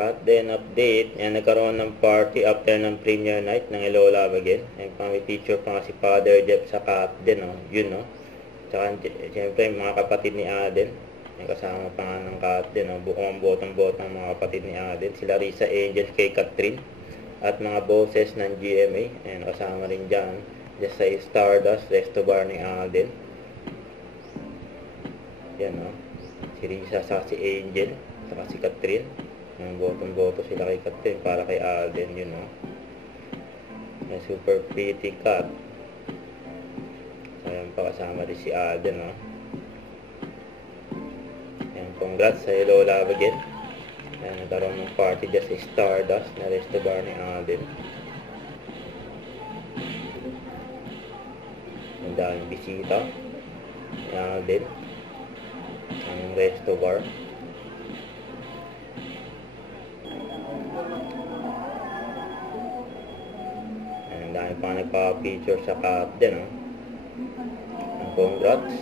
Cut din update. Yan, nagkaroon ng party after ng premiere night ng Hello Love Again. Yan, may feature pa si Father Jeff sa Cut din, no? Yun, no? Tsaka, siyempre, mga kapatid ni Aden. Yan, kasama pa nga ng Cut din, no? Bukong botong-botong mga kapatid ni Aden. Sila Risa Angel, kay Catherine. At mga bosses ng GMA. Yan, kasama rin dyan. Just sa Stardust, Resto Bar ni Aden. Yan, no? Si Risa, sa si Angel, saka si Catherine. Yung botong-boto sila kay Catherine para kay Alden, yun, no? May super pretty cut. Ayan pa, kasama rin si Alden, no? Ayan, congrats sa Hello Love Again. Ayan, nagkaroon ng party dyan sa Stardust na Resto Bar ni Alden. Ang daming bisita ni Alden ang Resto Bar. Ang dami pa nagpa-feature sa Cut din, no? Congrats.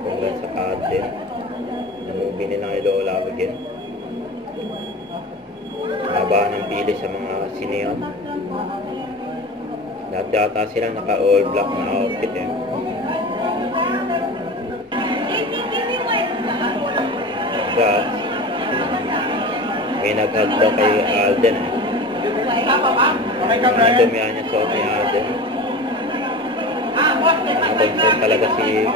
Congrats sa Cut din. Movie nilang Hello Love Again. Haba ng pili sa mga sineon. Lahat yata sila naka all black na outfit, eh. Congrats. May nag-hug daw kay Alden, eh. Nadumihan niya suot ni Alden. Nakonsent talaga si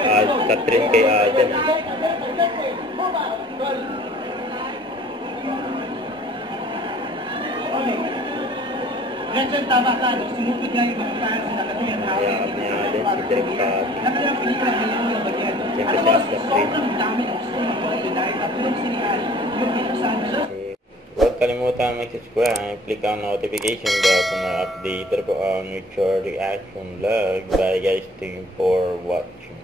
Catherine kay Alden, eh. Ganyan tama ka, sumupit nga yung pagkakaan sa nakatiyan. Hayaan niya Alden, si Direk Pati. Nakalang pelikula na yung nabagyan. Siyempre siya sa Catherine. Sobrang dami ng gusto ng mga dahil katulong sinihan yung pinagsahan siya. Huwag kalimutan mag-subscribe, click ang notification bell para update po on future reaction vlog. Bye guys, thank you for watching.